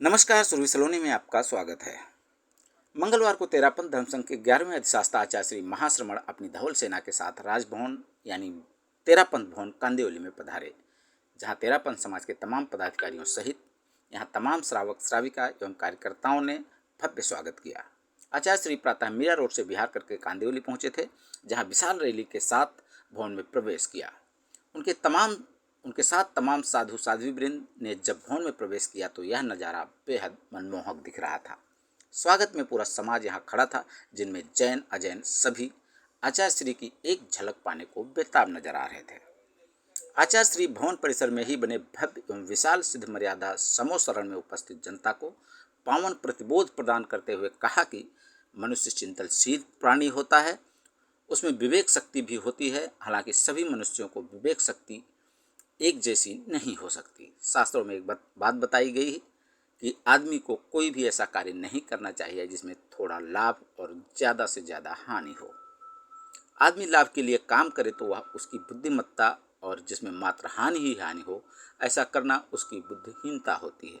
नमस्कार, सुरभि सलोनी में आपका स्वागत है। मंगलवार को तेरापंथ धर्मसंघ के 11वें अधिशास्ता आचार्य श्री महाश्रमण अपनी धवल सेना के साथ राजभवन यानी तेरापंथ भवन कांदिवली में पधारे, जहां तेरापंथ समाज के तमाम पदाधिकारियों सहित यहां तमाम श्रावक श्राविका एवं कार्यकर्ताओं ने भव्य स्वागत किया। आचार्य श्री प्रातः मीरा रोड से विहार करके कांदिवली पहुंचे थे, जहाँ विशाल रैली के साथ भवन में प्रवेश किया। उनके साथ तमाम साधु साध्वी वृंद ने जब भवन में प्रवेश किया तो यह नज़ारा बेहद मनमोहक दिख रहा था। स्वागत में पूरा समाज यहाँ खड़ा था, जिनमें जैन अजैन सभी आचार्य श्री की एक झलक पाने को बेताब नजर आ रहे थे। आचार्य श्री भवन परिसर में ही बने भव्य एवं विशाल सिद्ध मर्यादा समोसरण में उपस्थित जनता को पावन प्रतिबोध प्रदान करते हुए कहा कि मनुष्य चिंतनशील प्राणी होता है, उसमें विवेक शक्ति भी होती है। हालांकि सभी मनुष्यों को विवेक शक्ति एक जैसी नहीं हो सकती। शास्त्रों में एक बात बताई गई है कि आदमी को कोई भी ऐसा कार्य नहीं करना चाहिए जिसमें थोड़ा लाभ और ज़्यादा से ज़्यादा हानि हो। आदमी लाभ के लिए काम करे तो वह उसकी बुद्धिमत्ता, और जिसमें मात्र हानि ही हानि हो, ऐसा करना उसकी बुद्धिहीनता होती है।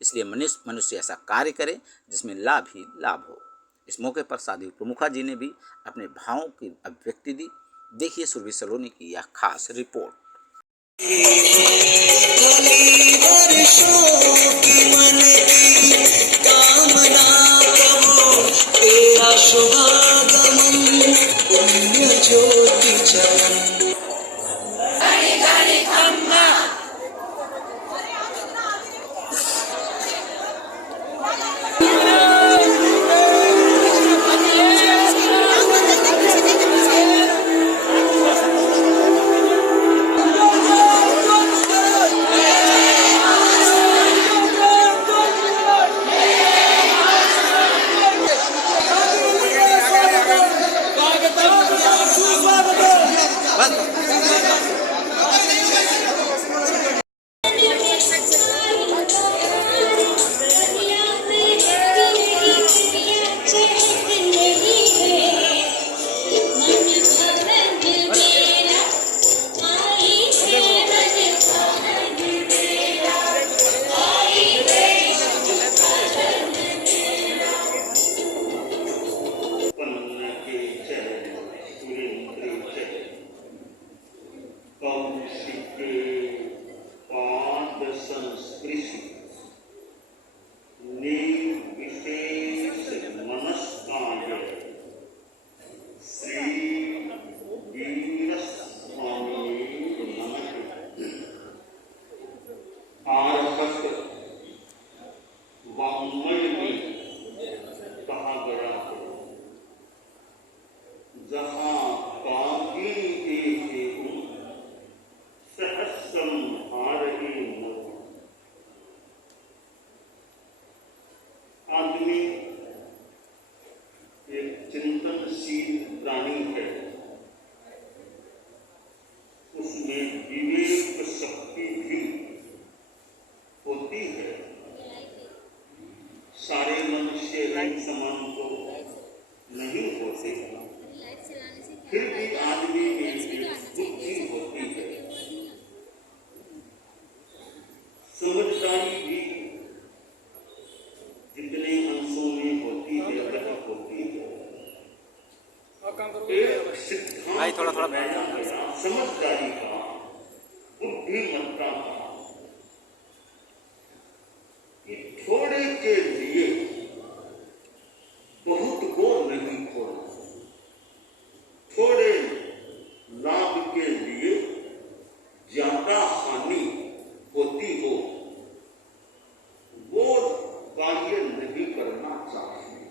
इसलिए मनुष्य ऐसा कार्य करे जिसमें लाभ ही लाभ हो। इस मौके पर साध्वी प्रमुखा जी ने भी अपने भावों की अभिव्यक्ति दी। देखिए सुरभि सलोनी की यह खास रिपोर्ट। तेरा शुभागमन पुण्य ज्योति चमन आदमी एक चिंतनशील प्राणी है, उसमें विवेक शक्ति भी होती है। सारे मनुष्य एक समान तो नहीं होते, फिर भी आदमी में बुद्धि होती है, समझदारी भी जितने अंशों में होती है वह होती है। एक सिद्धांत बनाया गया समझदारी का, बुद्धिमत्ता का, कि थोड़े के लिए बहुत को नहीं खोना, थोड़े लाभ के लिए ज्यादा हानि होती हो वो कार्य नहीं करना चाहिए।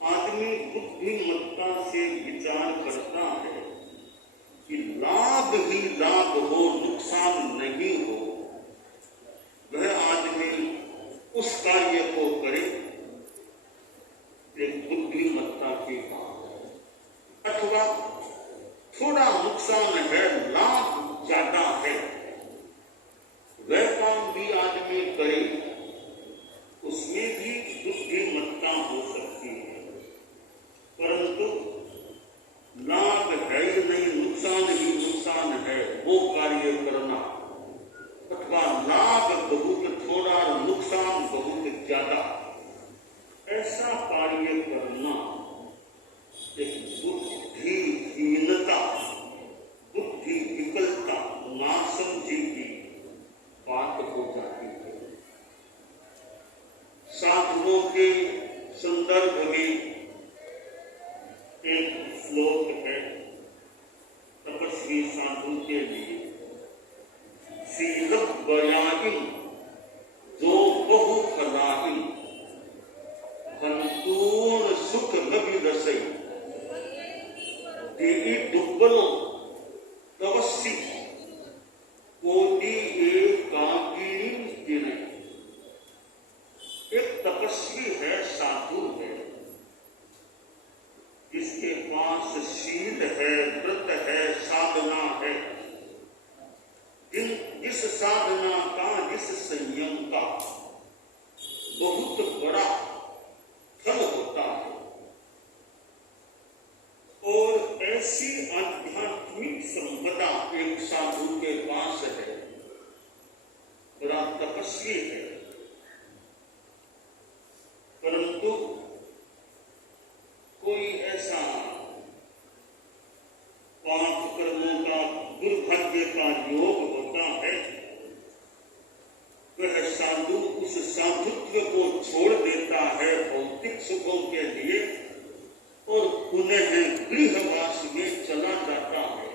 आदमी बुद्धिमत्ता से विचार करता है कि लाभ ही लाभ हो, नुकसान नहीं हो, वह आदमी उस कार्य को करे। एक बुद्धिमत्ता की बात है। अथवा थोड़ा नुकसान है, लाभ ज्यादा है, वह काम भी आदमी करे, उसमें भी बुद्धिमत्ता हो सकती है। परंतु लाभ है ही नहीं, नुकसान ही नुकसान है, वो कार्य करना अथवा लाभ पास शील है, व्रत है, साधना है। जिस साधना का, जिस संयम का बहुत बड़ा फल होता है। और ऐसी आध्यात्मिक संपदा एक साधु के पास है, बड़ा तपस्वी है, परंतु कोई ऐसा पाप कर्मों का, दुर्भाग्य का योग होता है, वह साधु उस साधुत्व को छोड़ देता है भौतिक सुखों के लिए और पुनः गृहवास में चला जाता है।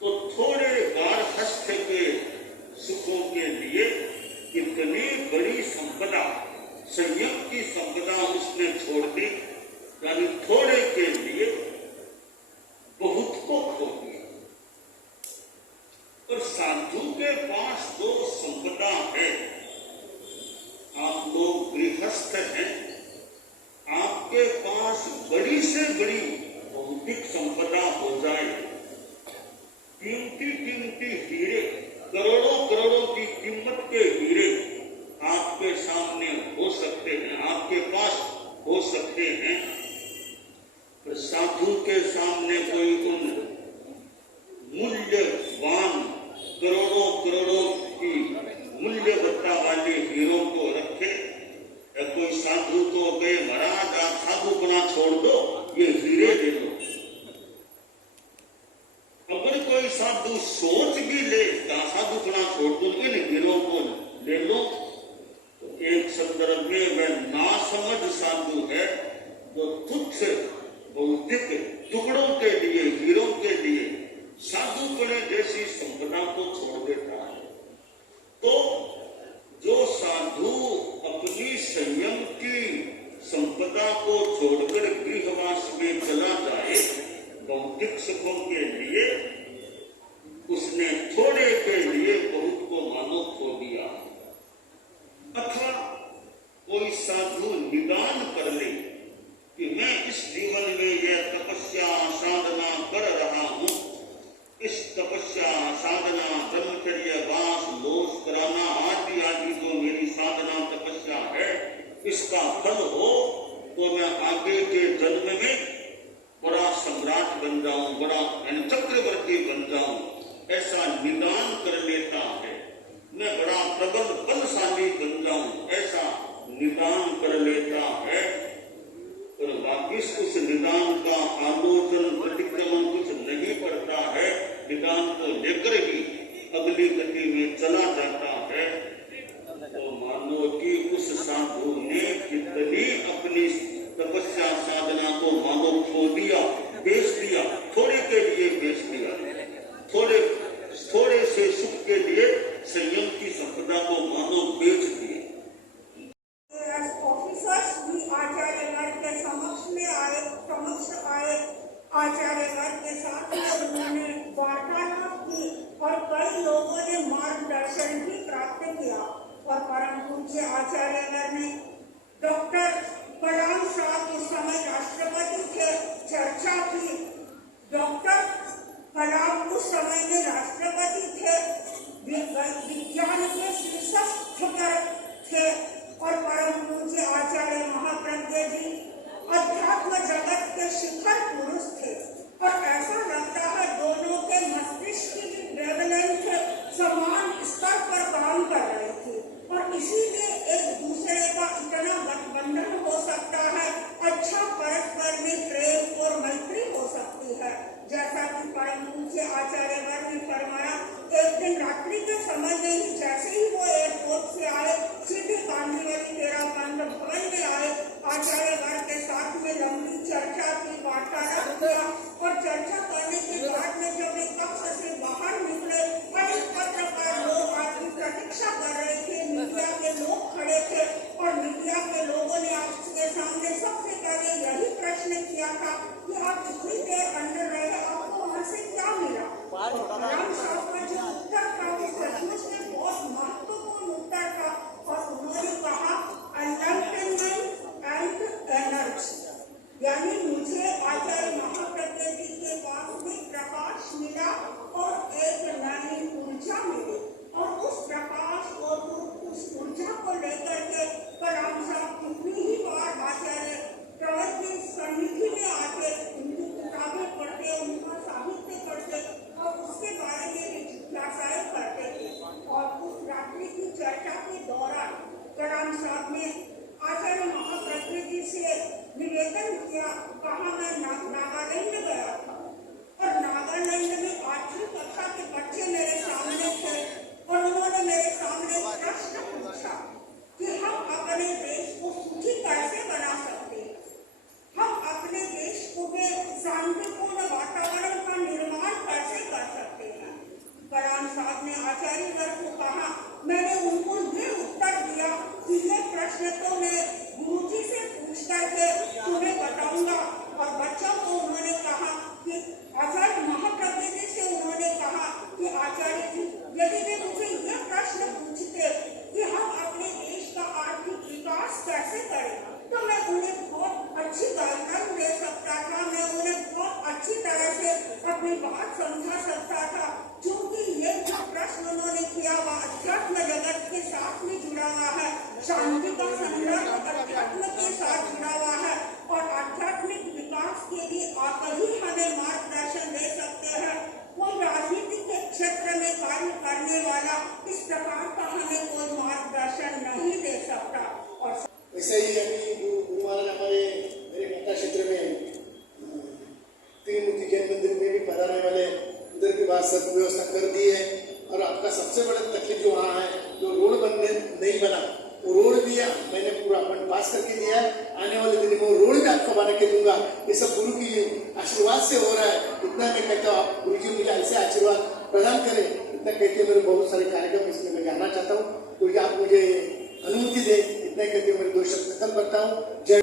तो थोड़े गार्हस्थ्य के सुखों के लिए इतनी बड़ी संपदा, संयम की संपदा उसने छोड़ दी, यानी थोड़े के लिए बहुत को खो दिया। और साधु के पास जो संपदा है, आप लोग गृहस्थ हैं, आपके पास बड़ी से बड़ी भौतिक संपदा हो जाए, कीमती कीमती हीरे, करोड़ों करोड़ों की कीमत के हीरे आपके सामने हो सकते हैं, आपके पास हो सकते हैं, तो साधु के सामने कोई उन मूल्यवान करोड़ों करोड़ों की मूल्यवत्ता वाले हीरों को रखे। कोई साधु को गए, महाराज आप साधुपना छोड़ दो, ये हीरे ले लो। अगर कोई साधु सोच भी ले साधुपना छोड़ दो, इन हीरों को ले लो, तो एक संदर्भ में वह नासमझ साधु है, जो तुच्छ भौतिक टुकड़ों के लिए, हीरों के लिए साधुपने जैसी संपदा को छोड़ देता है। तो जो साधु अपनी संयम की संपदा को छोड़कर गृहवास में चला जाए भौतिक सुखों के लिए, उसने थोड़े के लिए बहुत को मानो खो दिया। अथवा कोई साधु निदान कर ले कि मैं इस जीवन में यह तपस्या साधना कर रहा हूं, इस तपस्या साधना ब्रह्मचर्य वास लोस कराना आदि आदि जो मेरी साधना तपस्या है, इसका फल हो तो मैं आगे के जन्म में बड़ा सम्राट बन जाऊं, बड़ा चक्रवर्ती बन जाऊं, ऐसा निदान कर लेता है। मैं बड़ा प्रबल बलशाली बन जाऊं, ऐसा निदान कर लेता है। और वापिस उस निदान का आलोचन प्रतिक्रमण कुछ नहीं पड़ता है, निदान को लेकर ही अगली गति में चला जाता है। तो मानो कि उस साधु ने कितनी अपनी तपस्या साधना को मानो खो दिया, बेच दिया, थोड़े के लिए बेच दिया, थोड़े से सुख के लिए संयम की संपदा को मानो बेच दिए। ऑफिसर्स भी आचार्यगण के समक्ष आए, आचार्यगण के साथ में उन्होंने वार्तालाप की और कई लोगों ने मार्गदर्शन भी प्राप्त किया। और परम पूज्य आचार्यगण ने डॉक्टर कलाम साहब उस समय राष्ट्रपति थे, चर्चा की। डॉक्टर कलाम उस समय में राष्ट्रपति थे, विज्ञान के शीर्षक थे। और परम पूज्य आचार्य महाप्रज्ञ जी अध्यात्म जगत के शिखर पुरुष थे। और ऐसा लगता है दोनों के मस्तिष्क की वेवलेंथ समान स्तर पर काम कर रहे थे, और इसीलिए एक दूसरे का इतना गठबंधन हो सकता है, अच्छा परस्पर में प्रेम और मैत्री हो सकती है। जैसा कि परम पूज्य आचार्यगण ने फरमाया, एक दिन रात्रि के समय में ही जैसे ही वो एयरपोर्ट से आए, सीधे कांदीवली तेरापंथ भवन में आए, आचार्यगण के साथ में लंबी चर्चा की, वार्तालाप किया। और चर्चा करने के बाद में जब एक कक्ष से बाहर निकले, कई पत्रकार लोग आपकी प्रतीक्षा कर रहे थे, मीडिया के लोग खड़े थे, और मीडिया के लोगों ने आपके सामने सबसे पहले यही प्रश्न किया था कि आप इतनी देर अंदर रहे, आपको वहाँ से क्या मिला? कलाम साहब का जो उत्तर था वो सचमुच में बहुत महत्वपूर्ण उत्तर था। और उन्होंने कहा, एनलाइटनमेंट एंड एनर्जी, यानी मुझे निवेदन किया, कहा मैं नागालैंड गया था और नागालैंड में 8वीं कक्षा के बच्चे मेरे सामने थे और उन्होंने मेरे सामने प्रश्न पूछा कि हम अपने देश को सुखी कैसे बना सकते हैं, हम अपने देश को में शांतिपूर्ण वातावरण का निर्माण कैसे कर सकते हैं। कलाम साहब ने आचार्य वर्ग को कहा, मैंने उनको ये उत्तर दिया कि ये प्रश्न तो मैं गुरुजी से पूछ करके तुम्हें बताऊंगा। और बच्चों को उन्होंने कहा कि आचार्य महाप्रज्ञ जी से उन्होंने कहा कि आचार्य जी यदि वे मुझे ये प्रश्न पूछते कि हम अपने देश का आर्थिक विकास कैसे करें तो मैं उन्हें बहुत अच्छी गाइडलाइन दे सकता था, मैं उन्हें बहुत अच्छी तरह से अपनी बात समझा सकता था। क्योंकि ये जो प्रश्न उन्होंने किया वह अध्यात्म जगत के साथ में जुड़ा हुआ है, शांति का संदर्भ अध्यात्म के साथ जुड़ा हुआ है और आध्यात्मिक विकास के लिए आप ही हमें मार्गदर्शन दे सकते हैं। कोई राजनीति के क्षेत्र में कार्य करने वाला इस प्रकार का हमें कोई मार्गदर्शन नहीं दे सकता। और वैसे ही अभी गुरु महाराज हमारे मेरे माता क्षेत्र में त्रिमूर्ति जैन मंदिर में भी पधारने वाले उधर की बात सब व्यवस्था कर दी है। और आपका सबसे बड़ा तकलीफ जो वहाँ है, जो रोड बनने नहीं बना, वो रोड भी मैंने पूरा अपन पास करके दिया है। आने वाले दिन में वो रोड भी आपको बना के दूंगा। ये सब गुरु की आशीर्वाद से हो रहा है। इतना मैं कहता हूँ, आप गुरु जी मुझे ऐसे आशीर्वाद प्रदान करें, इतना कहते मेरे बहुत सारे कार्यक्रम इसमें मैं जानना चाहता हूँ। तो आप मुझे अनुमति दे, इतना कहते मेरे 2 शब्द खत्म करता हूँ। जय